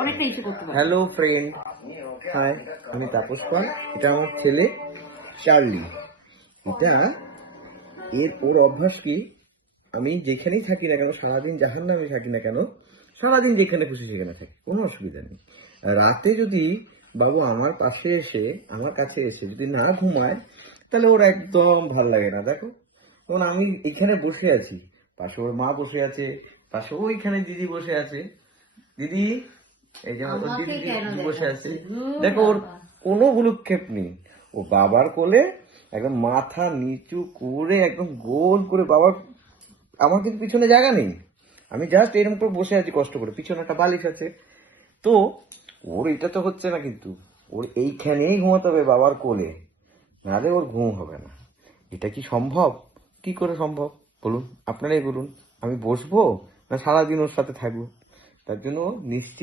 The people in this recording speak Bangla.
অনেকটা ইচ্ছে করতে পারে। হ্যালো ফ্রেন্ড, হাই, আমি তাপস পাল। এটা আমার ছেলে চার্লি। এটা ওর অভ্যাস কি, আমি যেখানেই থাকি না কেন, সারাদিন জাহান্নামে থাকি না কেন, সারাদিন যেখানে খুশি সেখানে থাকি, কোনো অসুবিধা নেই। রাতে যদি বাবু আমার পাশে এসে, আমার কাছে এসে যদি না ঘুমায়, তাহলে ওর একদম ভাল লাগে না। দেখো, তখন আমি এখানে বসে আছি, পাশে ওর মা বসে আছে, পাশে ওইখানে দিদি বসে আছে। দিদি, এই যে ওর দিদি দিদি বসে আছে। দেখো, ওর কোনো ভ্রুক্ষেপ নেই। ও বাবার কোলে একদম মাথা নিচু করে একদম গোল করে বাবার। আমার কিন্তু পিছনে জায়গা নেই, আমি জাস্ট এরকম করে বসে আছি কষ্ট করে, পিছনে একটা বালিশ আছে। তো ওর এটা তো হচ্ছে না, কিন্তু ওর এইখানেই ঘুমাতে হবে বাবার কোলে, নাহলে ওর ঘুম হবে না। এটা কি সম্ভব? কি করে সম্ভব বলুন, আপনারাই বলুন। আমি বসবো না সারাদিন ওর সাথে থাকবো? তার জন্য নিশ্চিন্ত